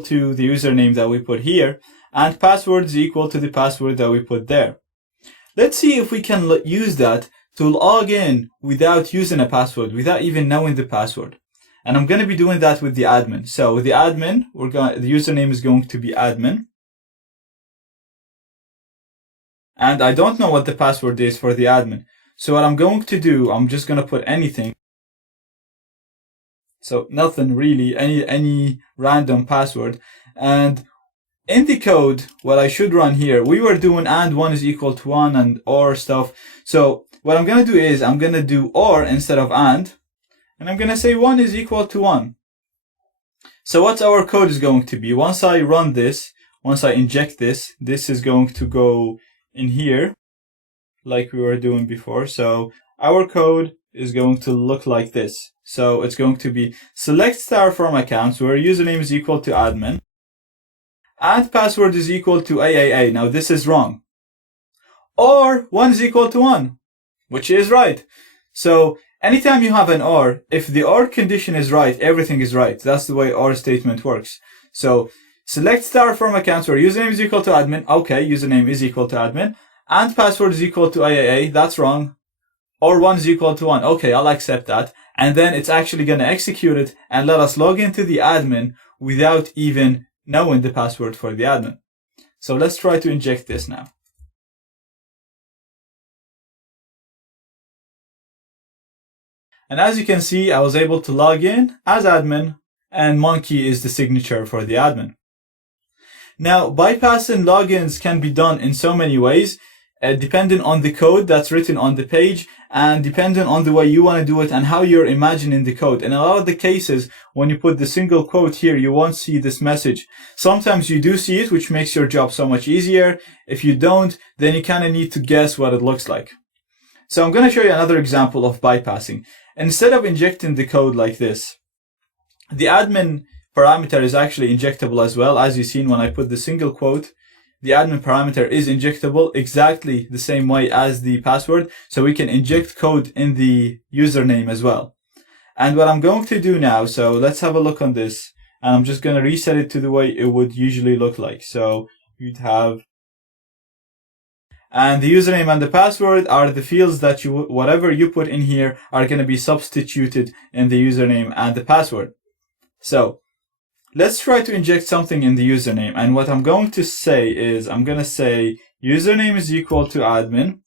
to the username that we put here, and password is equal to the password that we put there. Let's see if we can use that to log in without using a password, without even knowing the password. And I'm going to be doing that with the admin. So with the admin, the username is going to be admin. And I don't know what the password is for the admin. So what I'm going to do, I'm just going to put anything. So nothing really, any random password. And in the code, what I should run here, we were doing and 1 is equal to 1 and or stuff. So what I'm going to do is I'm going to do or instead of and I'm going to say 1 is equal to 1. So what our code is going to be, once I run this, once I inject this, this is going to go in here like we were doing before. So our code is going to look like this. So it's going to be select star from accounts where username is equal to admin and password is equal to AAA. Now this is wrong. Or 1 is equal to 1, which is right. So anytime you have an or, if the or condition is right, everything is right. That's the way or statement works. So select star from accounts where username is equal to admin. Okay, username is equal to admin. And password is equal to AAA. That's wrong. Or 1 is equal to 1. Okay, I'll accept that. And then it's actually going to execute it and let us log into the admin without even knowing the password for the admin. So let's try to inject this now. And as you can see, I was able to log in as admin, and monkey is the signature for the admin. Now, bypassing logins can be done in so many ways, depending on the code that's written on the page and depending on the way you want to do it and how you're imagining the code. In a lot of the cases, when you put the single quote here, you won't see this message. Sometimes you do see it, which makes your job so much easier. If you don't, then you kind of need to guess what it looks like. So I'm going to show you another example of bypassing. Instead of injecting the code like this, the admin parameter is actually injectable as well. As you've seen when I put the single quote, the admin parameter is injectable exactly the same way as the password. So we can inject code in the username as well. And what I'm going to do now, so let's have a look on this. And I'm just going to reset it to the way it would usually look like. So you'd have, and the username and the password are the fields that whatever you put in here are going to be substituted in the username and the password. So let's try to inject something in the username. And what I'm going to say is I'm going to say username is equal to admin.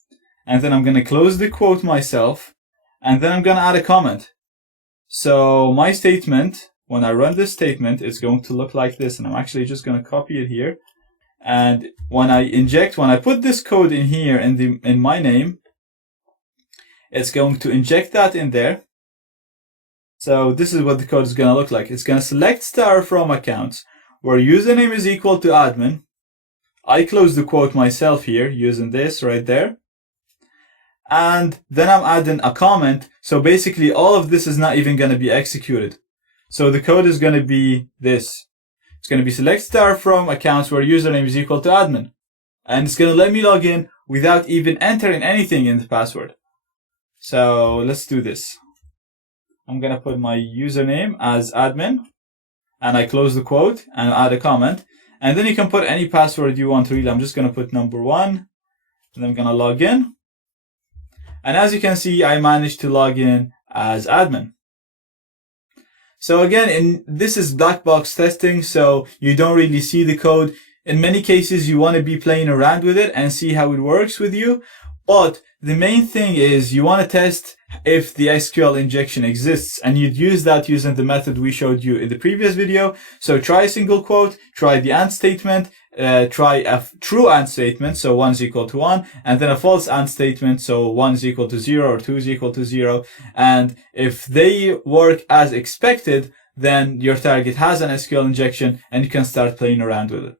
And then I'm going to close the quote myself. And then I'm going to add a comment. So my statement, when I run this statement, it's going to look like this. And I'm actually just going to copy it here. And when I put this code in here in my name, it's going to inject that in there. So this is what the code is going to look like. It's going to select star from accounts where username is equal to admin. I close the quote myself here using this right there. And then I'm adding a comment. So basically all of this is not even going to be executed. So the code is going to be this. It's going to be select star from accounts where username is equal to admin. And it's going to let me log in without even entering anything in the password. So let's do this. I'm going to put my username as admin. And I close the quote and add a comment. And then you can put any password you want really. I'm just going to put number 1. And I'm going to log in. And as you can see, I managed to log in as admin. So again, this is black box testing, so you don't really see the code. In many cases, you want to be playing around with it and see how it works with you. But the main thing is you want to test if the SQL injection exists, and you'd use that using the method we showed you in the previous video. So try a single quote, try the AND statement, try a true AND statement, so 1 is equal to 1, and then a false AND statement, so 1 is equal to 0 or 2 is equal to 0. And if they work as expected, then your target has an SQL injection and you can start playing around with it.